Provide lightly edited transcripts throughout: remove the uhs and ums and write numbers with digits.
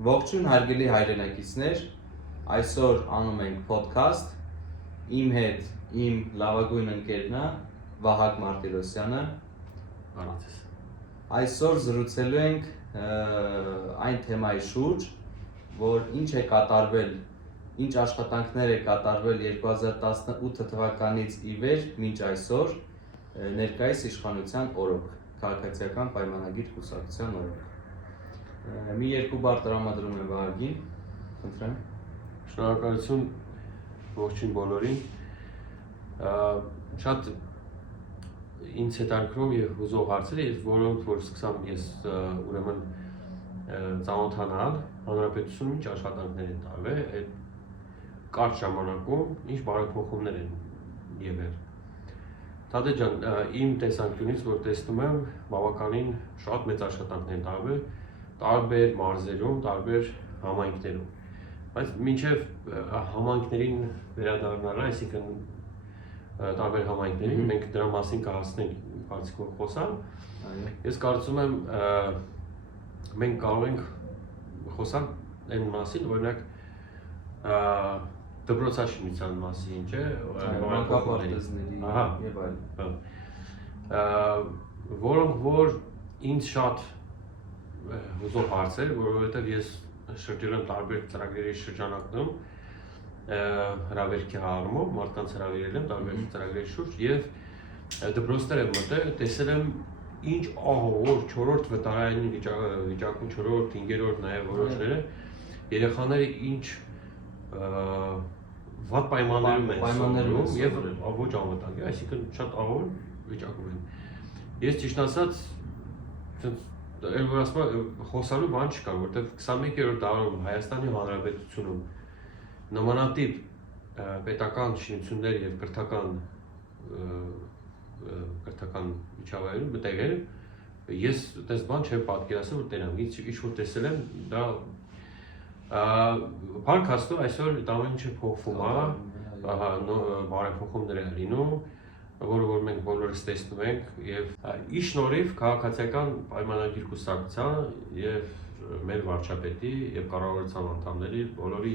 Ողջույն հարգելի հայրենակիցներ, այսօր անում ենք podcast, իմ հետ իմ լավագույն ընկերն է Վահագ Մարտիրոսյանը։ Այսօր զրուցելու ենք այն թեմայի շուրջ, որ ինչ է կատարվել, ինչ աշխատանքներ է կատարվել 2018 թվականից ի վեր մինչ այսօր ներկայիս իշխանության օրոք, քաղաքացիական պայմանագիր կուսակցության օրոք։ Մի երկու բառ տրամադրում եմ Վահագին, խնդրեմ։ Շնորհակալություն ողջույն բոլորին։ Շատ ինձ հետաքրքրող եւ հուզող հարցեր է, որոնք որ սկսամ ես ուրեմն ծանոթանալ հանրապետությունում ինչ աշխատանքներ են տարվել, այդ կարճ ժամանակում ինչ բարեփոխումներ են եղել։ Թադե ջան, իմ տեսանկյունից որ տեսնում եմ, բավականին շատ մեծ աշխատանքներ են տարվել տարբեր մարզերում, տարբեր համայնքներում, բայց մինչև համայնքներին վերադառնալը, այսինքն տարբեր համայնքներին, մենք դրա մասին կհասնենք բարձիկով խոսալ։ Ես կարծում եմ, մենք կարող ենք խոսալ այն մասին, օրինակ դպրոցաշինության մասին, չէ՞, մանկապարտեզների եւ այլն, որոնք որ ինձ շատ հուզող հարց էր, որովհետև ես շրջել եմ տարբեր ծրագրերի շրջանակներում հրավերքի առումով, մարդկանց հրավիրել եմ տարբեր ծրագրերի շուրջ եւ դպրոցներ եմ մտել, տեսել եմ ինչ ահավոր 4-րդ վտարանի վիճակում 4-րդ, 5-րդ նաեւ որոշները երեխաները ինչ վատ պայմաններում են եւ ոչ անվտանգ, այսինքն շատ ահավոր վիճակում են։ Ես ճիշտ ասած որ ասում խոսալու բան չկա, որտեղ 21-րդ դարում Հայաստանի Հանրապետությունում նմանատիպ պետական շինություններ եւ կրթական միջավայրում մտել ես այդպես բան չեմ պատկերացել, որ տենամ, ինչ որ տեսել եմ, դա բանկ հաստո այսօր ամեն ինչը փոխվում է, բարեփոխումներ են լինում, որը մենք բոլորս տեսնում ենք եւ ի շնորհիվ քաղաքացիական պայմանագիր կուսակցության եւ մեր վարչապետի եւ կառավարության անդամների բոլորի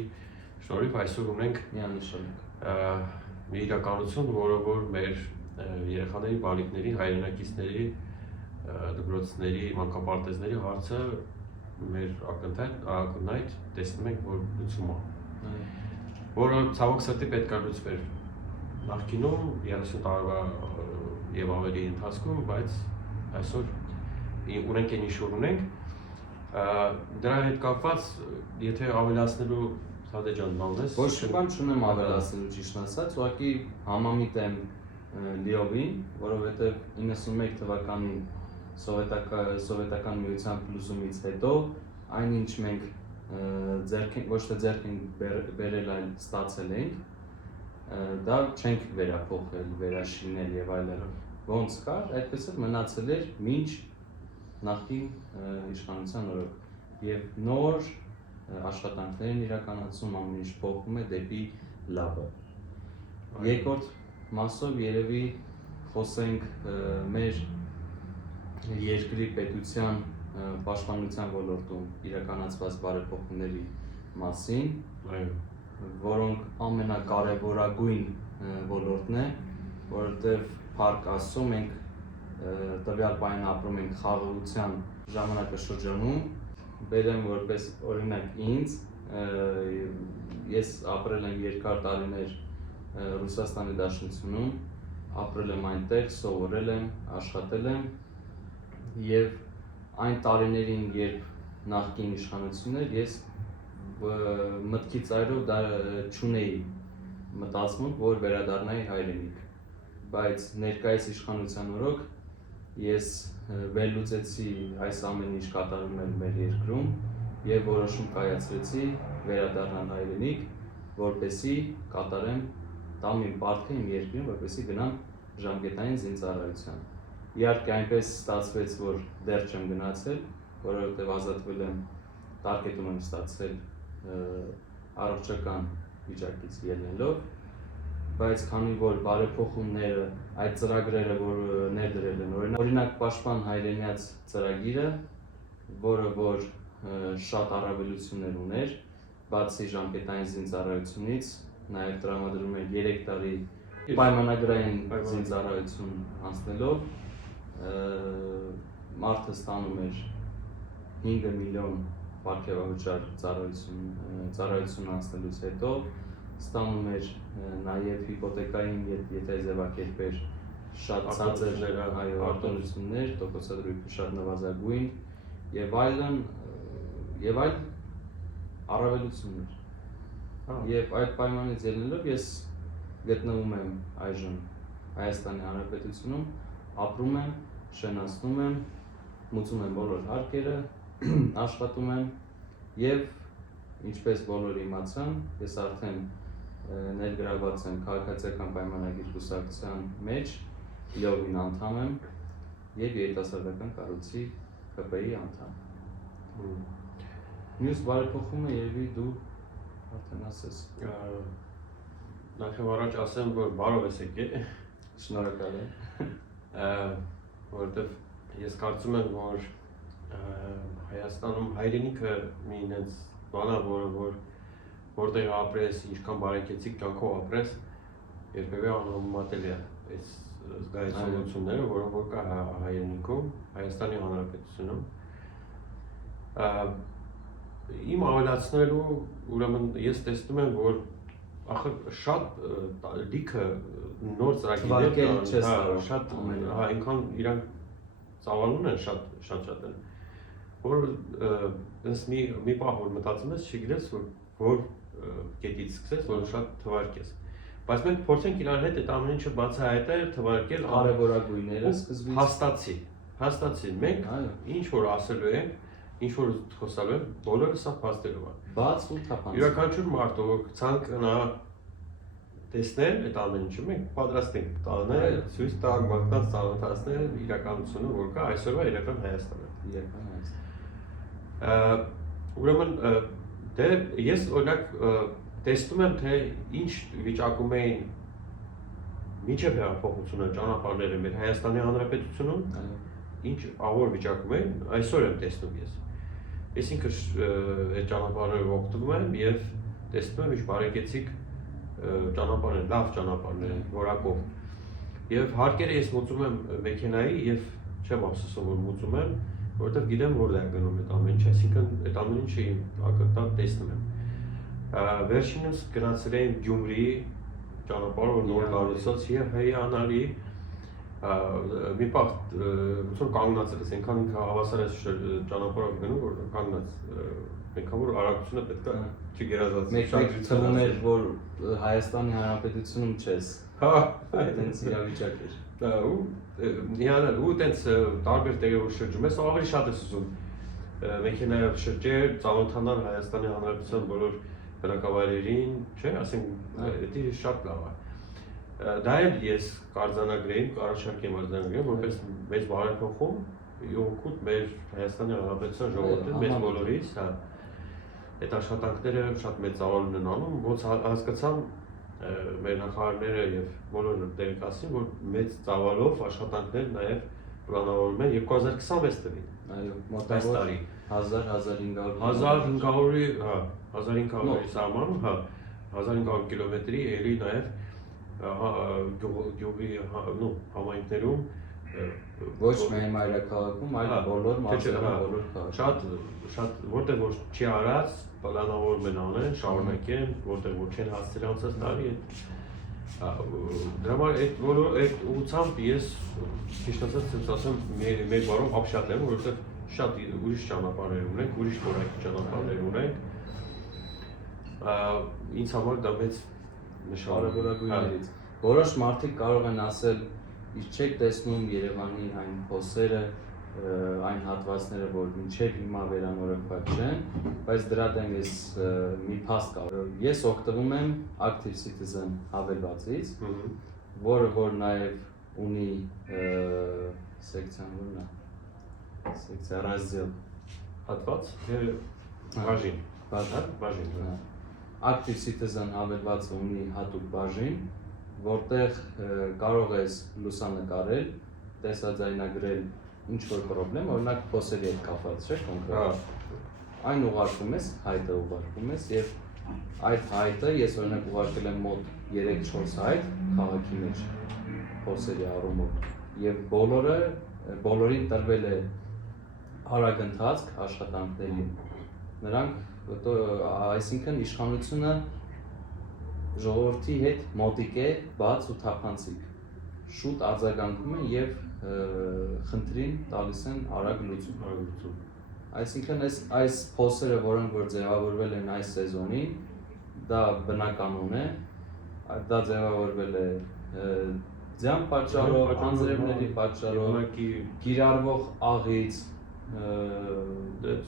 շնորհիվ այսօր ունենք միանշանակ մի իրականություն, որը որ մեր երեխաների, բալիկների, հայրենակիցների, դպրոցների, մանկապարտեզների հարցը մեր ակնհայտ տեսնում ենք, որ լուծում է, որը ցավոք սրտի պետք է լուծվեր նախկինում 30 տարվա եւ ավելի ընթացքում, բայց այսօր ունենք այն ինչ որ ունենք, դրա հետ կապված, եթե ավելացնելու Թադե ջան բան ես։ Ոչ մի բան չունեմ ավելացնելու, ճիշտ ասած, ուղղակի համամիտ եմ լիովին, որովհետեւ 91 թվականին սովետական միության փլուզումից հետո այնինչ մենք ոչ թե ձեռք ենք բերել, այլ ստացել ենք, դա չենք վերափոխել, վերաշինել եւ այլն, ոնց կար, այդպես էլ մնացել էր մինչ նախկին իշխանության օրոք եւ նոր աշխատանքներն իրականացում ամեն ինչ փոխվում է դեպի լավը։ Երկրորդ մասով երևի խոսենք մեր երկրի պետության պաշտպանության ոլորտում իրականացված բարեփոխումների մասին, որոնք ամենակարևորագույն ոլորտն է, որովհետև փառք Աստծո մենք տվյալ պահին ապրում ենք խաղաղության ժամանակաշրջանում, բերեմ որպես օրինակ ինձ, ես ապրել եմ երկար տարիներ Ռուսաստանի Դաշնությունում, ապրել եմ այնտեղ, սովորել եմ, աշխատել եմ եւ այն տարիներին, երբ նախկին իշխանություններ, ես մտքի ծայրով դա չունեի մտածմունք, որ վերադառնայի հայրենիք, բայց ներկայիս իշխանության օրոք ես վերլուծեցի այս ամեն ինչ կատարվում է մեր երկրում եւ որոշում կայացրեցի վերադառնալ հայրենիք, որպեսզի կատարեմ տամ իմ պարտքը իմ երկրին, որպեսզի գնամ ժամկետային զինծառայության։ Իհարկե այնպես ստացվեց, որ դեռ չեմ գնացել, որովհետեւ ազատվել եմ, տարկետում եմ ստացել առողջական վիճակից ելնելով, բայց քանի որ բարեփոխումները, այդ ծրագրերը, որ ներդրել են, օրինակ պաշտպան հայրենիաց ծրագիրը, որը որ շատ առավելություններ ուներ, բացի ժամկետային զինծառայությունից, նաև տրամադրում էր 3 տարի պայմանագրային զինծառայություն անցնելով, մարդը ստանում էր 5 միլիոն պարգևավճար ծառայություն անցնելուց հետո, ստանում էր նաև հիպոթեկային, եթե ձևակերպեր շատ ցածր արտոնություններ, տոկոսադրույքը շատ նվազագույն եւ այլն եւ այլ առավելություններ։ Եվ այդ պայմանից ելնելով ես գտնվում եմ այժմ Հայաստանի Հանրապետությունում, ապրում եմ, շենացնում եմ, մուծում եմ բոլոր հարկերը, աշխատում եմ եւ ինչպես բոլորը իմացան, ես արդեն ներգրավված եմ քաղաքացիական պայմանագիր կուսակցության մեջ, լիովին անդամ եմ եւ երիտասարդական կառույցի ԿՊ-ի անդամ։ Մյուս բարեփոխումը երևի դու արդեն ասես։ Նախ եւ առաջ ասեմ, որ բարով ես եկել։ Շնորհակալ եմ։ Որովհետեւ ես կարծում եմ, որ Հայաստանում հայրենիքը մի ինձ բան է, որտեղ ապրես, ինչքան բարեկեցիկ կյանքով ապրես, երբևէ անհամեմատելի է այս զգայությունները, որոնք որ կա հայրենիքում, Հայաստանի Հանրապետությունում։ Իմ ավելացնելու, ուրեմն ես տեսնում եմ, որ ախր շատ լիքը նոր ծրագրեր շատ այնքան իրանք ծավալուն են շատ են, որ մի պահ որ մտածում ես, չգիտես որ կետից սկսես, որ շատ թվարկես։ Բայց մենք փորձենք իրար հետ այդ ամեն ինչը բացահայտել, թվարկել կարևորագույնները սկզբից հաստատছি։ Մենք ինչ որ ասելու ենք, ինչ որ խոսալու ենք, բոլորը սա փաստելով է։ Բաց ու թափանց։ Յուրաքանչյուր մարդ ով ցանկանա տեսնել այդ ամեն ինչը, մենք պատրաստ ենք տանել, ցույց տալ, մարդկանց ծանոթացնել իրականությունը, որ կա այսօրվա իրական Հայաստանը։ Ուրեմն դե ես օրինակ տեսնում եմ, թե ինչ վիճակում էին մինչև հեղափոխությունը ճանապարհները մեր Հայաստանի Հանրապետությունում, ինչ ավոր վիճակում էին, այսօր եմ տեսնում ես։ Ես ինքս այդ ճանապարհներով օգտվում եմ եւ տեսնում եմ ինչ բարեկեցիկ ճանապարհներ, լավ ճանապարհներ են որակով։ Եվ հարկերը ես մուծում եմ մեքենայի եւ չեմ ափսոսում որ մուծում եմ, որովհետեւ գիտեմ որտեղ գնում այդ ամեն ինչ, այսինքն այդ ամեն ինչը ակտակ տեսնում եմ։ Վերջինս գնացել եմ Գյումրի ճանապարհը նոր կառուցած եւ հիանալի մի պահ ոնց կանգնած ես, այնքան հավասար է ճանապարհով գնում, որ կանգնած այնքան որ արագությունը պետք է չգերազանցի։ Մեկ թվում էր, որ Հայաստանի Հանրապետությունում չես։ Հա, այդպես իրավիճակ էր։ Ու հիանալ, ու այդպես տարբեր տեղերով շրջում ես, ավելի շատ ես ուզում մեքենայով շրջել, ծանոթանալ Հայաստանի Հանրապետության բոլոր բնակավայրերին, չէ, ասենք, դա շատ լավ է։ Դա էլ ես կարձանագրեի, առաջարկեմ արձանագրեմ, որպես մեծ բարեփոխում, իօգուտ մեր Հայաստանի Հանրապետության ժողովրդի, մեծ բոլորիս, հա, այդ աշխատանքները շատ մեծ ծավալուն են անում, ոնց հասկացամ մեր նախարարները եւ բոլոր տեղեկացին, որ մեծ ծավալով աշխատանքներ նաեւ պլանավորվում են 2026 թվականին։ Այո, մոտավոր 1500-ի, հա, 1500-ի սահմանում, հա, 1500 կիլոմետրի էլի նաեւ գյուղի համայնքներում ոչ միայն մայրաքաղաքում, այլ բոլոր մարզերում, բոլոր քաղաքներում։ Շատ որտեղ որ չի արած, պլանավորում են անեն, շարունակեն, որտեղ որ չեն հասցրել անցած տարի, դրա համար այդ ուղղությամբ ես ճիշտ ասեմ մեր բարով ապշատ եմ, որովհետև շատ ուրիշ ճանապարհներ ունենք, ուրիշ որակի ճանապարհներ ունենք։ Ինձ համար դա մեծ նշանակություններից։ Որոշ մարդիկ կարող են ասել, իսկ չեք տեսնում Երևանի այն փոսերը, այն հատվածները, որ մինչև հիմա վերանորոգված չեն, բայց դրա դեմ ես մի փաստ կարող։ Ես օգտվում եմ Active Citizen հավելվածից, որը որ նաև ունի սեկցիան որն է, սեկցիա раздел հատված, բաժին։ Active Citizen հավելվածը ունի հատուկ բաժին, որտեղ կարող ես լուսանկարել, տեսաձայնագրել ինչ-որ պրոբլեմ, օրինակ փոսերի հետ կապված, չէ՞ կոնկրետ։ այն ուղարկում ես, հայտը ուղարկում ես եւ այդ հայտը ես օրինակ ուղարկել եմ մոտ 3-4 հայտ քաղաքի մեջ փոսերի առումով եւ բոլորին տրվել է արագ ընթացք աշխատանքների նրանք այսինքն իշխանությունը ժողովրդի հետ մոտիկ է բաց ու թափանցիկ շուտ արձագանքում են եւ խնդրին տալիս են արագ լուծում այսինքն այս փոսերը որոնք որ ձևավորվել են այս սեզոնին դա բնականon է դա ձևավորվել է ձյան պատճառով անձրևների պատճառով կիրառվող աղից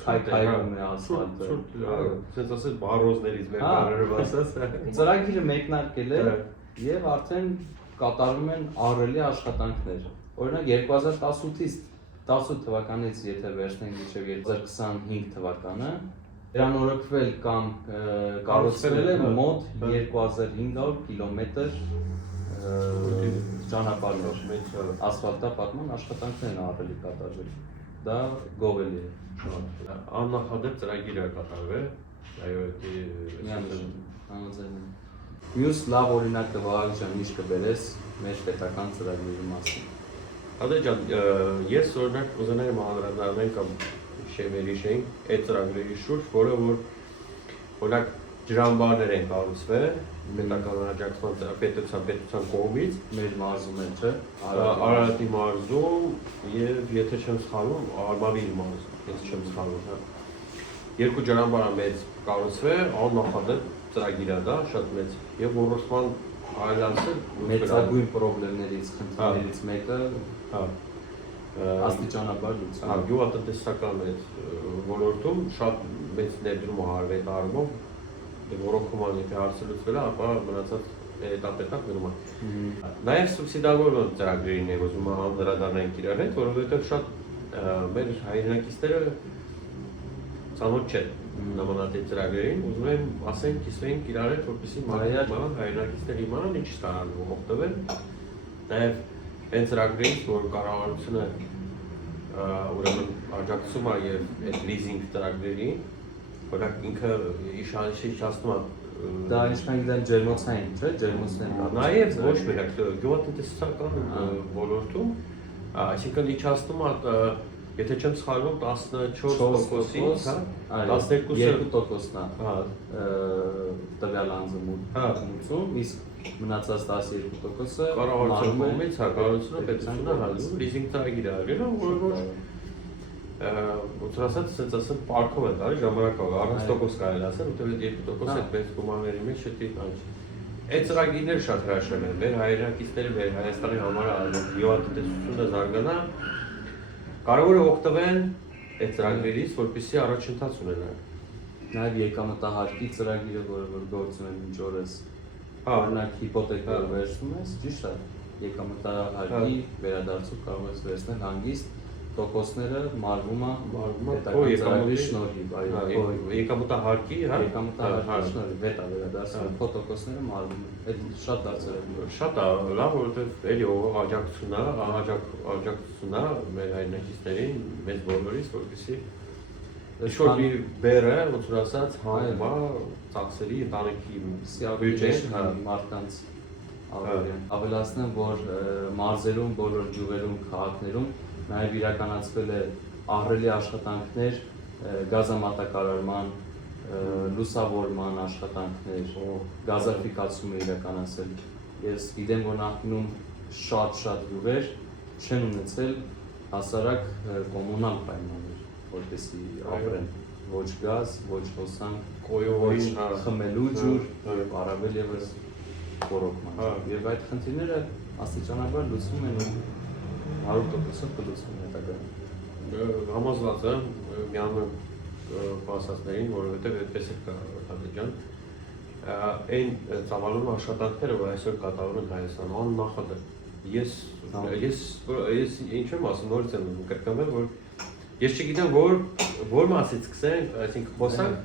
քայքայում է ասֆալտը ասես ասել բարոզներից մեր բարերով ասած ծրագիրը մեկնարկել է եւ արդեն կատարվում են ահռելի աշխատանքներ օրինակ 2018-ից 18 թվականից եթե վերցնենք մինչև 2025 թվականը դրանորոգվել կամ կառուցվել է մոտ 2500 կիլոմետր ճանապարհներ ասֆալտապատման աշխատանքներ են ահռելի կատարվել դա գովելի է աննախադեպ ծրագիր է կատարվել այո մյուս լավ օրինակը Վահագն ջան ինչ կբերես մեր պետական ծրագրերի մասին Ադե ջան ես օրինակ ուզենայի անդրադառնալ կամ շեյնք այդ ծրագրերի շուրջ որը որ օրինակ ջրամբարներ են կառուցվել պետական աջակցության պետության կողմից մեր մարզում է չէ Արարատի մարզում եւ եթե չեմ սխալվում Արմավիր մարզում ես չեմ սխալվում հա երկու ջրամբար մեծ կառուցվել աննախադեպ ծրագիր է դա շատ մեծ եւ ողորմման այլացել մեծագույն խնդիրներից խնդիրներից մեկը հա աստիճանաբար լուծում հա գյուղատնտեսական այդ ոլորտում շատ մեծ ներդրում է արվել արմով Որոքման եթե հարցը լուծվել է, ապա մնացած հետապետակ մնում է։ Նաև սուբսիդավորման ծրագրերին է ուզում անդրադառնանք իրար հետ, որովհետև շատ մեր հայրենակիցները ծանոթ չեն նմանատիպ ծրագրերին, ուզում եմ ասենք, կիսվենք իրար հետ, որպեսզի հայրենակիցները իմանան ինչ ստանալու օգտվել։ Նաև այն ծրագրերից, որ կառավարությունը ուրեմն աջակցում է եւ այդ լիզինգ ծրագրերին Օրինակ ինքը իշխանացնում է դա ինչքան գիտեմ ջերմոցային, չէ՞, ջերմոցներ։ Նաև ոչ միայն գյուղատնտեսական ոլորտում, այսինքն իջացնում է, եթե չեմ սխալվում 14%-ից, հա, 12%-ն է տվյալ անձնություն, իսկ մնացած 12%-ը կառավարության կողմից, հա, կառավարությունը պետությունը հալու լիզինգ ծրագիր է արել, որը Ուցր ասած, սենց ասեմ, պարքով է տարի, ժամանակով, առանց տոկոս կարել ասել, ուտև 2% այդ մեծ գումարների մեջ չետի Այդ ծրագիրները շատ հրաշալի են, մեր հայրենակիցները, մեր Հայաստանի համար գյուղատնտեսությունը զարգանա, կարևոր է օգտվել այդ ծրագրերից, որպեսզի առաջընթաց ունենան։ Նաև եկամտահարկի ծրագիրը, որը գործում է մինչ օրս, օրինակ հիպոթեկա վերցնում ես, ճիշտ է, եկամտահարկի վերադարձով կարող ես վերցնել հանգիստ տոկոսները մարվում է պետական ծրագրի շնորհիվ, այո, եկամտահարկի, հա, եկամտահարկի շնորհիվ վետ է վերադարձվում, քո տոկոսները մարվում են, այդ շատ դարձել է։ Շատ է լավ, որովհետև էլի ով աջակցությունն է մեր հայրենակիցներին, մեզ բոլորից, որպեսզի ինչ-որ մի բերը, ոնց որ ասած, հանում է ծախսերի ընտանիքի բյուջեն մարդկանց ավելացնեմ, որ մարզերում, բոլոր գյուղերում, քաղաքներում նաև իրականացվել է ահռելի աշխատանքներ գազամատակարարման, լուսավորման աշխատանքներ, գազաֆիկացում է իրականացել։ Ես գիտեմ, որ նախկինում շատ գյուղեր չեն ունեցել հասարակ կոմունալ պայմաններ, որպեսզի ապրեն ոչ գազ, ոչ հոսանք, ոչ խմելու ջուր, եւ առավել ևս ռոռոկման։ Եվ այդ խնդիրները աստիճանաբար լուծվում են 100% կլուծվում հետագայում։ Համոզված եմ միանում պասածներին, որովհետև այդպես է Վահագն ջան, այն ծավալուն աշխատանքները, որ այսօր կատարվում են Հայաստանում, աննախադեպ։ Ես ինչ եմ ասում, նորից եմ կրկնվել, որ ես չգիտեմ որ մասից սկսենք, այսինքն խոսանք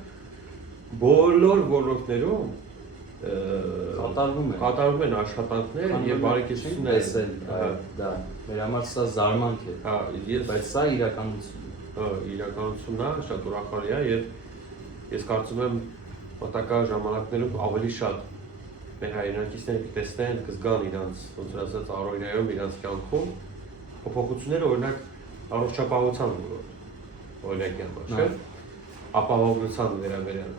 բոլոր ոլորտներում կատարվում են աշխատանքներ եւ բարեկեցություններ, դա մեր համար սա զարմանք է, բայց սա իրականություն իրականությունն է, շատ ուրախալի է եւ ես կարծում եմ մոտակա ժամանակներում ավելի շատ մեր հայրենակիցները կտեսնեն, կզգան իրանց ոնց ասած առօրյայում իրանց կյանքում փոփոխությունները օրինակ առողջապահության օրինակի համար, չէ՞, ապահովության վերաբերյալ։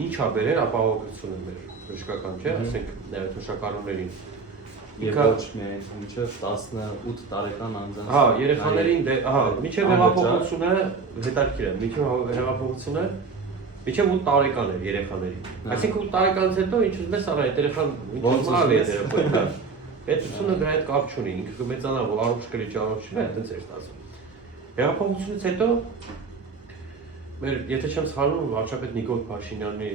Ինչ ա բերել ապահովությունը մեր բժշկական, չէ՞, ասենք թոշակառուներին։ Եվ ոչ միայն մինչև 18 տարեկան անձանց։ Հա, երեխաներին մինչև հեղափոխությունը հետաքրքիր է, մինչև հեղափոխությունը մինչև 8 տարեկան էր երեխաներին։ Այսինքն 8 տարեկանից հետո ինչ ուզում ես արա, այդ երեխան ոնց մալ է երեխա։ Պետությունը դրա հետ կապ չունի, ինքը կմեծանա, որ առողջ կլի, առողջ չէ, այդպես էր ստացվում։ Հեղափոխությունից հետո մեր, եթե չեմ սխալվում, վարչապետ Նիկոլ Փաշինյանի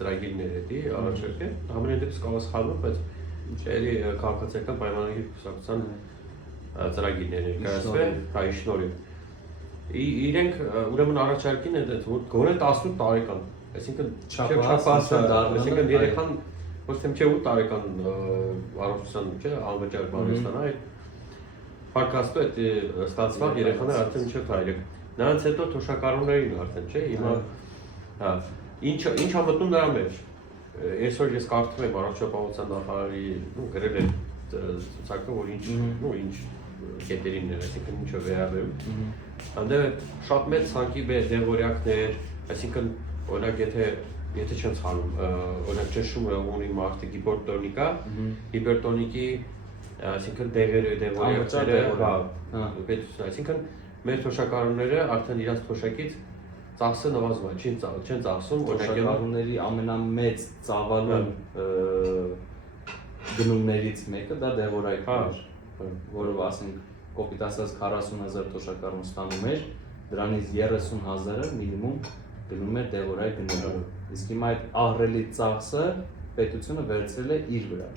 ծրագիրներ էդի առաջարկել, ամեն դեպս կարող սխալվում, բայց էլի քաղաքացիական պայմանագրի կուսակցության ծրագիրներ ներկայացվել, հա շնորհիվ։ Իրենք ուրեմն առաջարկին է դες որ գոնե 18 տարեկան, այսինքն այսինքն երեխան ոչ թե մինչև 8 տարեկան առողջության, չէ, անվճար բան ստանա, այլ փակաստու այդ ստացված երեխաները արդեն մինչև տարեկան։ Նրանց հետո թոշակառուներին արդեն, չէ, հիմա հա, ինչ մտնում նրա մեջ։ Այսօր ես կարդում եմ առողջապահության նախարարի գրել է ցուցակը, որ ինչ կետերին էր, այսինքն ինչը վերաբերում։ Այնտեղ շատ մեծ ցանկի դեղորյակներ, այսինքն օրինակ եթե չեմ սխալվում, օրինակ ճնշումը ունի մարդը հիպերտոնիկա, հիպերտոնիկի, այսինքն դեղորյակները, այսինքն մեր թոշակառուները արդեն իրաց թոշակից ծախսը նվազում է, չեն ծախսում, թոշակառուների ամենամեծ ծավալուն գնումներից մեկը դա դեղորայքն էր, որով ասենք կոպիտ ասած 40,000 թոշակառուն ստանում էր, դրանից 30,000-ը մինիմում գնում էր դեղորայք գնելու։ Իսկ հիմա այդ ահռելի ծախսը պետությունը վերցրել է իր վրա։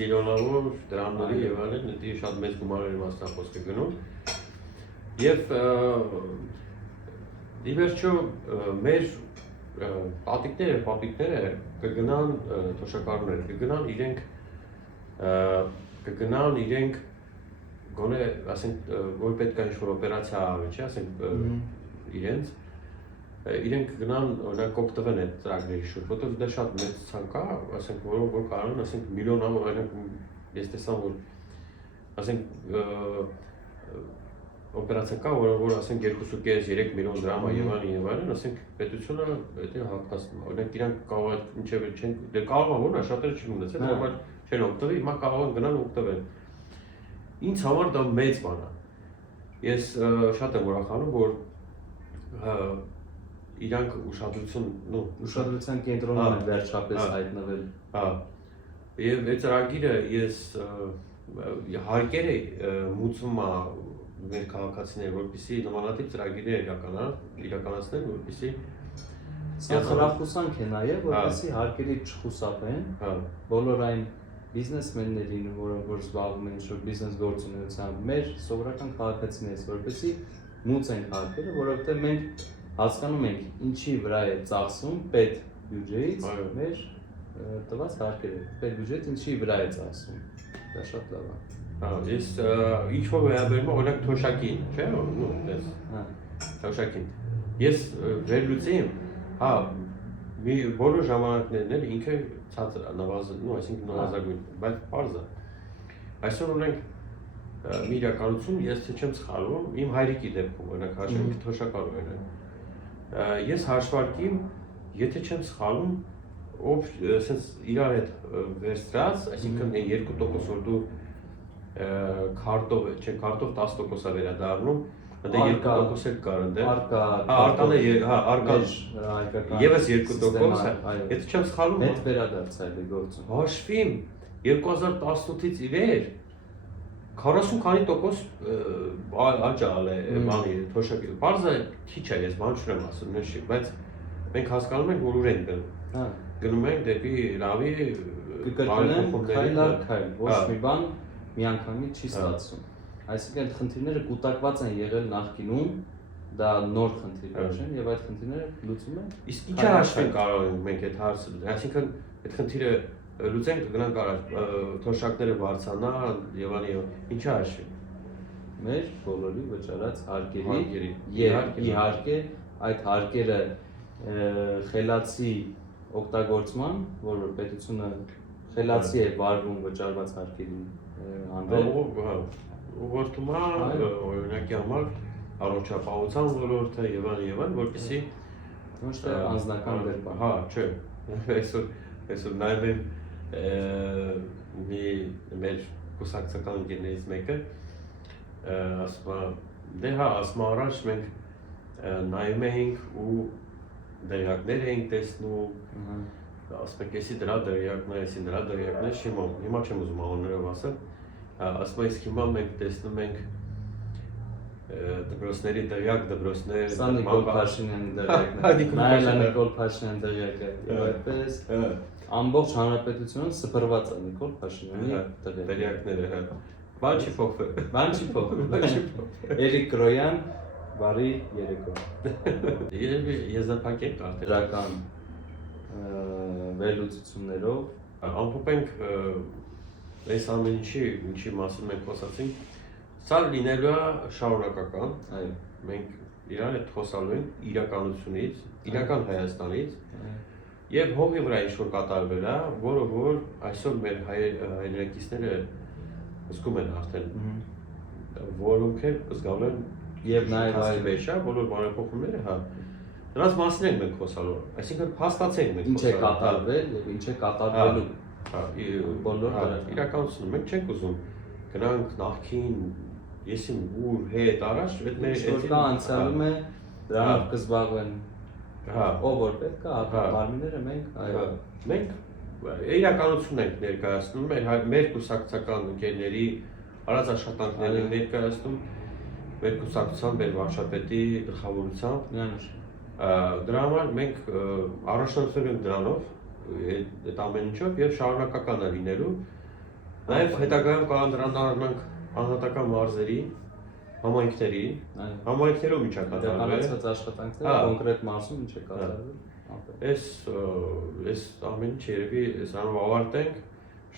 Միլիոնավոր դրամների եւ այլն, դա շատ մեծ գումարների մասն խոսքը գնում։ Եվ ի վերջո մեր պապիկները կգնան թոշակառուները, կգնան իրենք գոնե ասենք որ պետք է ինչ-որ օպերացիա արվի, չէ, ասենք իրենք գնան օրինակ կօգտվեն այդ ծրագրերի շուրջ, որտեղ դա շատ մեծ ցանկ է, ասենք որ կարող են ասենք միլիոնավոր օրինակ ես տեսա որ ասենք օպերացիա կա, որ ասենք 2.5-3 միլիոն դրամ է եւ այլն, ասենք պետությունը դա հատկացնում։ Օրինակ իրանք կարող է ինչեւ չեն, դե կարող է որ շատերը չեն ունեցել, համար չեն օգտվել, հիմա կարող են գնալ օգտվել։ Ինձ համար դա մեծ բան է։ Ես շատ եմ ուրախանում, որ իրանք ուշադրության կենտրոնում են վերջապես հայտնվել։ Հա։ Եվ այդ ծրագիրը ես հարկերը մուծում է մեր քաղաքացիները, որպեսզի նմանատիպ ծրագիրներ իրականացնեն, որպեսզի սա խրախուսանք է նաև, որպեսզի հարկերից չխուսափեն բոլոր այն բիզնեսմեններին, որ զբաղվում են ինչ-որ բիզնես գործունեությամբ, մեր սովորական քաղաքացիներից, որպեսզի մուծեն հարկերը, որովհետև մենք հասկանում ենք ինչի վրա է ծախսում պետ բյուջեից մեր տված հարկերը, պետ բյուջեից ինչի վրա է ծախսում, դա շատ լավ է։ Ես ինչ-որ վերաբերում օրինակ թոշակին, չէ՞, թոշակին։ Ես վերլուծի եմ, հա, բոլոր ժամանակներն էլ ինքը ցածր է, այսինքն նվազագույն, բայց պարզ է։ Այսօր ունենք մի իրականություն, ես չեմ սխալվում, իմ հայրիկի դեպքում օրինակ հաշվարկի թոշակառուներ են։ Ես հաշվարկիմ, եթե չեմ սխալվում, ով sense իրար հետ վերցրած, այսինքն 2% որ դու քարտով 10% է վերադառնում, դա 2% էլ կար ընդեր։ Արկան է, արկա եւս 2%, եթե չեմ սխալվում, հետ վերադարձել է գործում։ Հաշվիմ 2018-ից ի վեր 40 քանի տոկոս աճալ է բանի թոշակի։ Բարձը քիչ է, ես բան չունեմ ասում, նշի, բայց մենք հասկանում ենք, որ ուր ենք գնում։ Գնում ենք դեպի լավի կկրկնեմ քայլ առ քայլ, ոչ մի բան միանգամից չի ստացվում։ Այսինքն այդ խնդիրները կուտակված են եղել նախկինում, դա նոր խնդիրներ չեն եւ այդ խնդիրները լուծում են։ Իսկ ի՞նչ հաշվենք կարող ենք մենք այդ հարցը, այսինքն այդ խնդիրը լուծենք գնանք առաջ, թոշակները բարձրանան եւ այլն, ի՞նչ հաշվենք։ Մեր բոլորի վճարած հարկերի եւ իհարկե այդ հարկերը խելացի օգտագործման, որ պետությունը խելացի է վարվում վճարված հարկերի հանդեպ, ուղղորդում է օրինակի համար առողջապահության ոլորտը եւ այլն, որպեսզի ոչ թե անձնական դեպքում։ Հա, չէ։ Այսօր նայում եմ մեր կուսակցական ընկերներից մեկը ասում է, դե հա, ասում առաջ մենք նայում էինք ու դերակներ էինք տեսնում, ասում եք, էսի դրա դերակներ, էսի դրա դերակներ, հիմա չեմ ուզում անուններով ասել, ասում է, իսկ հիմա մենք տեսնում ենք դպրոցների դերակ, դպրոցներ, Սա Նիկոլ Փաշինյանի դերակն է, նայել է Նիկոլ Փաշինյանի դերակը, եւ այդպես ամբողջ հանրապետությունը սփռված է Նիկոլ Փաշինյանի դերակները, բան չի փոխվել, բան չի փոխվել, Էրիկ Կրոյան, բարի երեկո, երևի եզրափակենք արդեն դրական վերլուծություններով, ամփոփենք այս ամեն ինչի մասին մենք խոսացինք, սա լինելու է շարունակական, մենք իրար հետ խոսալու ենք իրականությունից, իրական Հայաստանից եւ հողի վրա ինչ-որ կատարվել է, որը որ այսօր մեր հայրենակիցները զգում են արդեն, որոնք էլ զգալու են եւ նաեւ այլ վերջա, բոլոր բարեփոխումները, հա, դրանց մասին ենք մենք խոսալու, այսինքն փաստացենք մենք ինչ է կատարվել եւ ինչ է կատարվելու, բոլոր իրականությունը մենք չենք ուզում գնանք նախքին եսիմ ուր հետ առաջ, այդ մեր կա անցյալում է դրանով կզբաղվեն, ով որ պետք է, մարմինները մենք իրականություն ենք ներկայացնում, մեր կուսակցական ընկերների արած աշխատանքները ներկայացնում, մեր կուսակցության, մեր վարչապետի գլխավորությամբ, դրա համար մենք առաջնորդվել ենք դրանով, այդ ամեն ինչով եւ շարունակական է լինելու, նաեւ հետագայում կանդրադառնանք անհատական մարզերի, համայնքներում ինչ է կատարվել։ Իրականացված աշխատանքները կոնկրետ մարզում ինչ է կատարվել։ Այս ամեն ինչ երևի սրանով ավարտենք։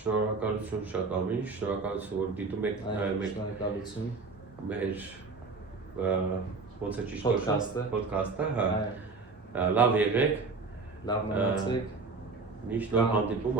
Շնորհակալություն շատ ամեն ինչ, շնորհակալություն որ դիտում եք նայում եք շնորհակալություն մեր ոնց է ճիշտ ոդքասթը, հա։ Լավ եղեք, լավ մնացեք, միշտ նոր հանդիպում